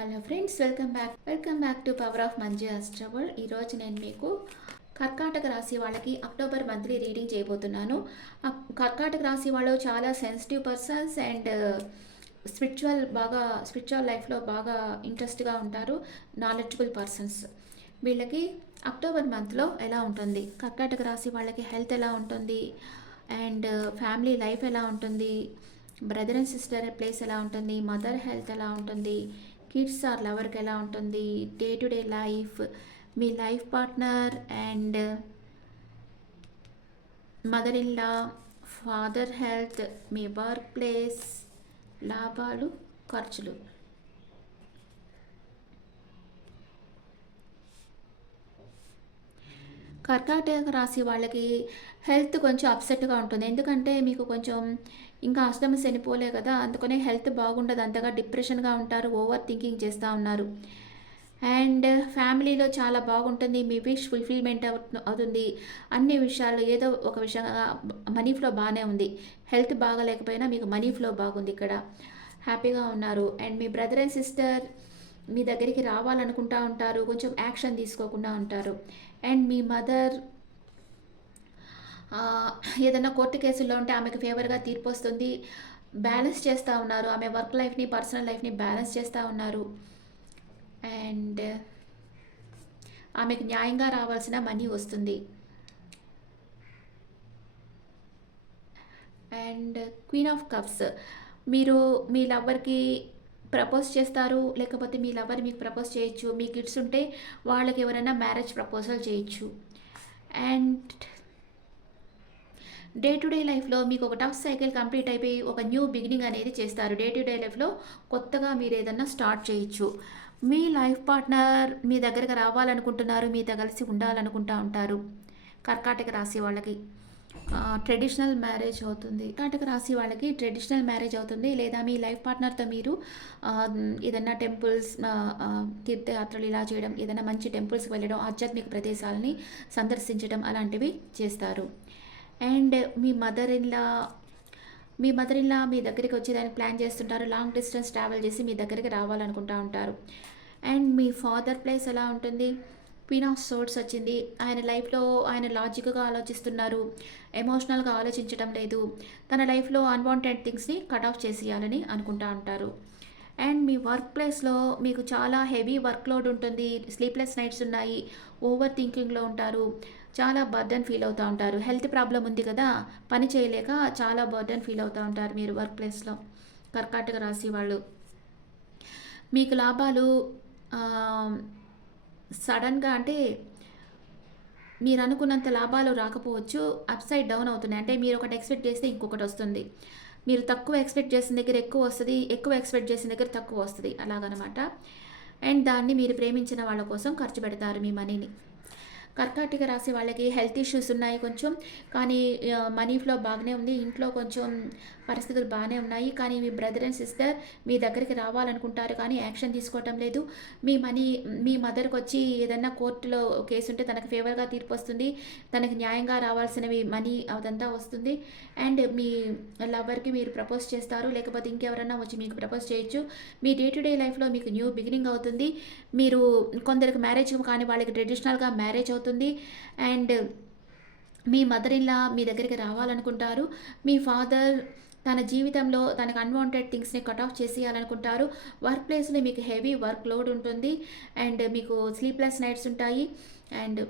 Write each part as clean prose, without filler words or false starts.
Hello friends, welcome back to power of Manju అస్ట్రబుల్. ఈరోజు నేను మీకు కర్కాటక రాశి వాళ్ళకి అక్టోబర్ మంత్లీ రీడింగ్ చేయబోతున్నాను. కర్కాటక రాశి వాళ్ళు చాలా సెన్సిటివ్ పర్సన్స్ అండ్ స్పిరిచువల్ లైఫ్లో బాగా ఇంట్రెస్ట్గా ఉంటారు. Knowledgeable persons. వీళ్ళకి అక్టోబర్ మంత్లో ఎలా ఉంటుంది, కర్కాటక రాశి వాళ్ళకి హెల్త్ ఎలా ఉంటుంది అండ్ ఫ్యామిలీ లైఫ్ ఎలా ఉంటుంది, బ్రదర్ అండ్ సిస్టర్ ప్లేస్ ఎలా ఉంటుంది, మదర్ హెల్త్ ఎలా ఉంటుంది, కిడ్స్ ఆర్ లవర్కి ఎలా ఉంటుంది, day to day life, me life partner and mother in law, father health, me work place, లాభాలు, ఖర్చులు. కర్కాటక రాశి వాళ్ళకి హెల్త్ కొంచెం అప్సెట్గా ఉంటుంది. ఎందుకంటే మీకు కొంచెం ఇంకా అష్టమ శనిపోలే కదా, అందుకనే హెల్త్ బాగుండదు, అంతగా డిప్రెషన్గా ఉంటారు, ఓవర్ థింకింగ్ చేస్తూ ఉన్నారు. అండ్ ఫ్యామిలీలో చాలా బాగుంటుంది, మీ విష్ ఫుల్ఫిల్మెంట్ అవుతుంది. అన్ని విషయాల్లో ఏదో ఒక విషయంగా మనీ ఫ్లో బాగానే ఉంది. హెల్త్ బాగాలేకపోయినా మీకు మనీ ఫ్లో బాగుంది, ఇక్కడ హ్యాపీగా ఉన్నారు. అండ్ మీ బ్రదర్ అండ్ సిస్టర్ మీ దగ్గరికి రావాలనుకుంటా ఉంటారు, కొంచెం యాక్షన్ తీసుకోకుండా ఉంటారు. అండ్ మీ మదర్ ఏదైనా కోర్టు కేసుల్లో ఉంటే ఆమెకు ఫేవర్గా తీర్పు వస్తుంది, బ్యాలెన్స్ చేస్తూ ఉన్నారు. ఆమె వర్క్ లైఫ్ని పర్సనల్ లైఫ్ని బ్యాలెన్స్ చేస్తూ ఉన్నారు. అండ్ ఆమెకు న్యాయంగా రావాల్సిన మనీ వస్తుంది. అండ్ క్వీన్ ఆఫ్ కప్స్, మీరు మీ లవర్కి ప్రపోజ్ చేస్తారు, లేకపోతే మీ లవర్ మీకు ప్రపోజ్ చేయొచ్చు. మీ కిడ్స్ ఉంటే వాళ్ళకి ఎవరైనా మ్యారేజ్ ప్రపోజల్ చేయొచ్చు. అండ్ డే టు డే లైఫ్లో మీకు ఒక టఫ్ సైకిల్ కంప్లీట్ అయిపోయి ఒక న్యూ బిగినింగ్ అనేది చేస్తారు. డే టు డే లైఫ్లో కొత్తగా మీరు ఏదన్నా స్టార్ట్ చేయొచ్చు. మీ లైఫ్ పార్ట్నర్ మీ దగ్గరకు రావాలనుకుంటున్నారు, మీతో కలిసి ఉండాలనుకుంటూ ఉంటారు. కర్కాటక రాశి వాళ్ళకి ట్రెడిషనల్ మ్యారేజ్ అవుతుంది. కర్కాటక రాశి వాళ్ళకి ట్రెడిషనల్ మ్యారేజ్ అవుతుంది, లేదా మీ లైఫ్ పార్ట్నర్తో మీరు ఏదైనా టెంపుల్స్, తీర్థయాత్రలు ఇలా చేయడం, ఏదైనా మంచి టెంపుల్స్కి వెళ్ళడం, ఆధ్యాత్మిక ప్రదేశాలని సందర్శించడం అలాంటివి చేస్తారు. అండ్ మీ మదర్ ఇన్లా మీ దగ్గరికి వచ్చేదానికి ప్లాన్ చేస్తుంటారు. లాంగ్ డిస్టెన్స్ ట్రావెల్ చేసి మీ దగ్గరికి రావాలనుకుంటూ ఉంటారు. అండ్ మీ ఫాదర్ ప్లేస్ ఎలా ఉంటుంది, క్వీన్ ఆఫ్ సోర్డ్స్ వచ్చింది. ఆయన లైఫ్లో ఆయన లాజిక్గా ఆలోచిస్తున్నారు, ఎమోషనల్గా ఆలోచించడం లేదు. తన లైఫ్లో అన్వాంటెడ్ థింగ్స్ని కట్ ఆఫ్ చేసేయాలని అనుకుంటూ ఉంటారు. అండ్ మీ వర్క్ ప్లేస్లో మీకు చాలా హెవీ వర్క్ లోడ్ ఉంటుంది, స్లీప్లెస్ నైట్స్ ఉన్నాయి, ఓవర్ థింకింగ్లో ఉంటారు, చాలా బర్డన్ ఫీల్ అవుతూ ఉంటారు. హెల్త్ ప్రాబ్లం ఉంది కదా, పని చేయలేక చాలా బర్డన్ ఫీల్ అవుతూ ఉంటారు మీరు వర్క్ ప్లేస్లో. కర్కాటక రాశి వాళ్ళు మీకు లాభాలు సడన్గా అంటే మీరు అనుకున్నంత లాభాలు రాకపోవచ్చు, అప్ సైడ్ డౌన్ అవుతున్నాయి. అంటే మీరు ఒకటి ఎక్స్పెక్ట్ చేస్తే ఇంకొకటి వస్తుంది. మీరు తక్కువ ఎక్స్పెక్ట్ చేసిన దగ్గర ఎక్కువ వస్తుంది, ఎక్కువ ఎక్స్పెక్ట్ చేసిన దగ్గర తక్కువ వస్తుంది, అలాగనమాట. అండ్ దాన్ని మీరు ప్రేమించిన వాళ్ళ కోసం ఖర్చు పెడతారు మీ మనీని. కర్కాటక రాశి వాళ్ళకి హెల్త్ ఇష్యూస్ ఉన్నాయి కొంచెం, కానీ మనీ ఫ్లో బాగానే ఉంది, ఇంట్లో కొంచెం పరిస్థితులు బాగానే ఉన్నాయి. కానీ మీ బ్రదర్ అండ్ సిస్టర్ మీ దగ్గరికి రావాలనుకుంటారు, కానీ యాక్షన్ తీసుకోవటం లేదు. మీ మదర్కి వచ్చి ఏదన్నా కోర్టులో కేసు ఉంటే తనకు ఫేవర్గా తీర్పు వస్తుంది, తనకి న్యాయంగా రావాల్సినవి మనీ అదంతా వస్తుంది. అండ్ మీ లవర్కి మీరు ప్రపోజ్ చేస్తారు, లేకపోతే ఇంకెవరన్నా వచ్చి మీకు ప్రపోజ్ చేయొచ్చు. మీ డే టు డే లైఫ్లో మీకు న్యూ బిగినింగ్ అవుతుంది. మీరు కొందరికి మ్యారేజ్ కానీ వాళ్ళకి ట్రెడిషనల్గా మ్యారేజ్ అవుతుంది. అండ్ మీ మదర్ ఇన్లా మీ దగ్గరికి రావాలనుకుంటారు. మీ ఫాదర్ తన జీవితంలో తనకు అన్వాంటెడ్ థింగ్స్ని కట్ ఆఫ్ చేసేయాలనుకుంటారు. వర్క్ ప్లేస్లో మీకు హెవీ వర్క్ లోడ్ ఉంటుంది అండ్ మీకు స్లీప్లెస్ నైట్స్ ఉంటాయి. అండ్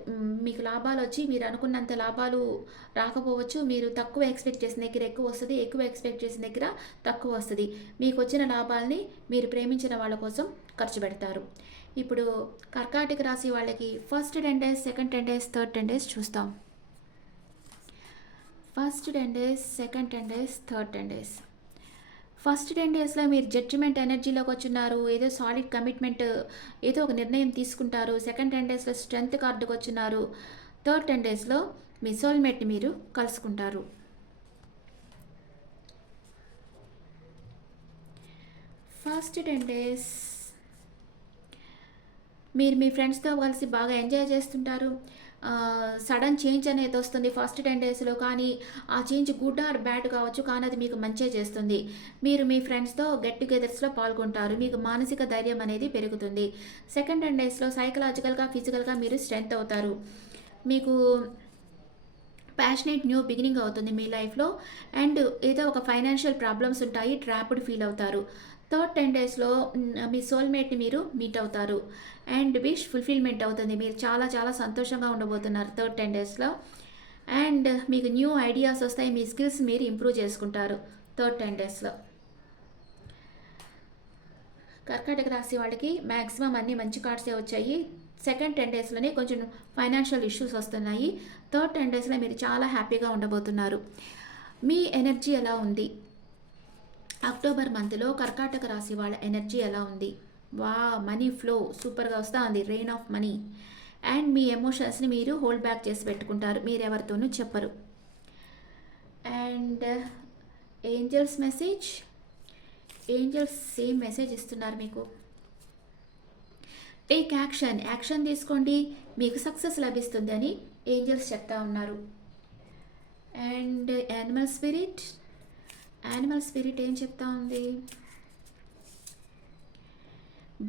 మీకు లాభాలు వచ్చి మీరు అనుకున్నంత లాభాలు రాకపోవచ్చు. మీరు తక్కువ ఎక్స్పెక్ట్ చేసిన దగ్గర ఎక్కువ వస్తుంది, ఎక్కువ ఎక్స్పెక్ట్ చేసిన దగ్గర తక్కువ వస్తుంది. మీకు వచ్చిన లాభాలని మీరు ప్రేమించిన వాళ్ళ కోసం ఖర్చు పెడతారు. ఇప్పుడు కర్కాటక రాశి వాళ్ళకి first 10 days, second 10 days, third 10 days చూస్తాం. First 10 days, second 10 days, third 10 days. First 10 daysలో మీరు జడ్జిమెంట్ ఎనర్జీలోకి వచ్చున్నారు, ఏదో సాలిడ్ కమిట్మెంట్, ఏదో ఒక నిర్ణయం తీసుకుంటారు. సెకండ్ 10 daysలో స్ట్రెంగ్త్ కార్డుకు వచ్చున్నారు. థర్డ్ 10 daysలో మీ సోల్మేట్ని మీరు కలుసుకుంటారు. ఫస్ట్ 10 days మీరు మీ ఫ్రెండ్స్తో కలిసి బాగా ఎంజాయ్ చేస్తుంటారు. సడన్ చేంజ్ అనేది వస్తుంది ఫస్ట్ 10 డేస్‌లో. కానీ ఆ చేంజ్ గుడ్ ఆర్ బ్యాడ్ కావచ్చు. కానీ అది మీకు మంచే చేస్తుంది. మీరు మీ ఫ్రెండ్స్‌తో గెట్ టుగెదర్స్‌లో పాల్గొంటారు. మీకు మానసిక ధైర్యం అనేది పెరుగుతుంది. సెకండ్ 10 డేస్‌లో సైకలాజికల్‌గా, ఫిజికల్‌గా మీరు స్ట్రెంత్ అవుతారు. మీకు ప్యాషనేట్ న్యూ బిగినింగ్ అవుతుంది మీ లైఫ్‌లో. అండ్ ఏదో ఒక ఫైనాన్షియల్ ప్రాబ్లమ్స్ ఉంటాయి. ట్రాప్డ్ ఫీల్ అవుతారు. థర్డ్ 10 డేస్‌లో మీ సోల్‌మేట్‌ని మీరు మీట్ అవుతారు. అండ్ విష్ ఫుల్‌ఫిల్‌మెంట్ అవుతుంది. మీరు చాలా చాలా సంతోషంగా ఉండబోతున్నారు థర్డ్ 10 డేస్‌లో. అండ్ మీకు న్యూ ఐడియాస్ వస్తాయి. మీ స్కిల్స్ మీరు ఇంప్రూవ్ చేసుకుంటారు థర్డ్ 10 డేస్‌లో. కర్కాటక రాశి వాళ్ళకి మ్యాక్సిమం అన్ని మంచి కార్డ్సే వచ్చాయి. సెకండ్ 10 డేస్‌లోనే కొంచెం ఫైనాన్షియల్ ఇష్యూస్ వస్తున్నాయి. థర్డ్ 10 డేస్‌లో మీరు చాలా హ్యాపీగా ఉండబోతున్నారు. మీ ఎనర్జీ ఎలా ఉంది? అక్టోబర్ మంత్‌లో కర్కాటక రాశి వాళ్ళ ఎనర్జీ ఎలా ఉంది? మనీ ఫ్లో సూపర్‌గా వస్తా ఉంది. Rain of money. అండ్ మీ ఎమోషన్స్‌ని మీరు హోల్డ్ బ్యాక్ చేసి పెట్టుకుంటారు. మీరెవరితోనూ చెప్పరు. And angels message. Angels same message ఇస్తున్నారు మీకు. Take action. యాక్షన్ తీసుకోండి. మీకు సక్సెస్ లభిస్తుంది అని ఏంజెల్స్ చెప్తా ఉన్నారు. And animal spirit. Animal spirit ఏం చెప్తా ఉంది?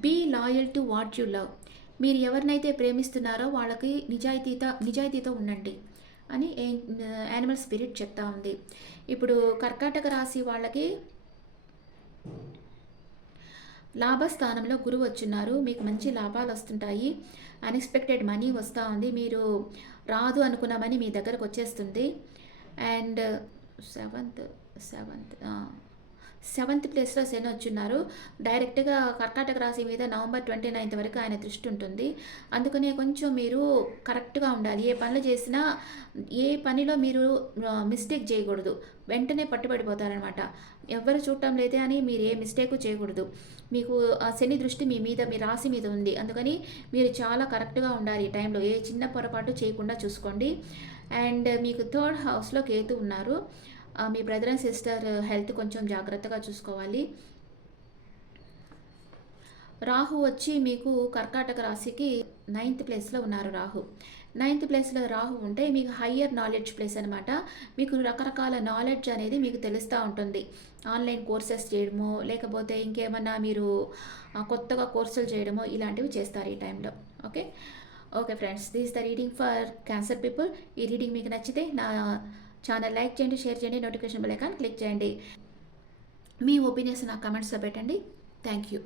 Be loyal to what you love. మీరు ఎవరినైతే ప్రేమిస్తున్నారో వాళ్ళకి నిజాయితీతో ఉండండి అని యానిమల్ స్పిరిట్ చెప్తా ఉంది. ఇప్పుడు కర్కాటక రాశి వాళ్ళకి లాభస్థానంలో గురువు వచ్చున్నారు. మీకు మంచి లాభాలు వస్తుంటాయి. అన్ఎక్స్పెక్టెడ్ మనీ వస్తూ ఉంది. మీరు రాదు అనుకున్న మనీ మీ దగ్గరకు వచ్చేస్తుంది. అండ్ సెవెంత్ సెవెంత్ సెవెంత్ ప్లేస్లో శని వచ్చున్నారు. డైరెక్ట్గా కర్కాటక రాశి మీద నవంబర్ 29 వరకు ఆయన దృష్టి ఉంటుంది. అందుకనే కొంచెం మీరు కరెక్ట్గా ఉండాలి. ఏ పనులు చేసినా ఏ పనిలో మీరు మిస్టేక్ చేయకూడదు. వెంటనే పట్టుబడిపోతారనమాట. ఎవ్వరు చూడటం లేదే అని మీరు ఏ మిస్టేక్ చేయకూడదు. మీకు ఆ శని దృష్టి మీ రాశి మీద ఉంది. అందుకని మీరు చాలా కరెక్ట్గా ఉండాలి. ఈ టైంలో ఏ చిన్న పొరపాటు చేయకుండా చూసుకోండి. అండ్ మీకు థర్డ్ హౌస్లో కేతు ఉన్నారు. మీ బ్రదర్ అండ్ సిస్టర్ హెల్త్ కొంచెం జాగ్రత్తగా చూసుకోవాలి. రాహు వచ్చి మీకు కర్కాటక రాశికి 9th ప్లేస్లో ఉన్నారు రాహు. 9th ప్లేస్లో రాహు ఉంటే మీకు హయ్యర్ నాలెడ్జ్ ప్లేస్ అనమాట. మీకు రకరకాల నాలెడ్జ్ అనేది మీకు తెలుస్తూ ఉంటుంది. ఆన్లైన్ కోర్సెస్ చేయడమో లేకపోతే ఇంకేమన్నా మీరు కొత్తగా కోర్సులు చేయడమో ఇలాంటివి చేస్తారు ఈ టైంలో. Okay friends, this the reading for cancer people. ఈ రీడింగ్ మీకు నచ్చితే నా ఛానల్ లైక్ చేయండి, షేర్ చేయండి, నోటిఫికేషన్ బెల్ ఐకాన్ క్లిక్ చేయండి. మీ ఒపీనియన్స్ నా కమెంట్స్లో పెట్టండి. Thank you.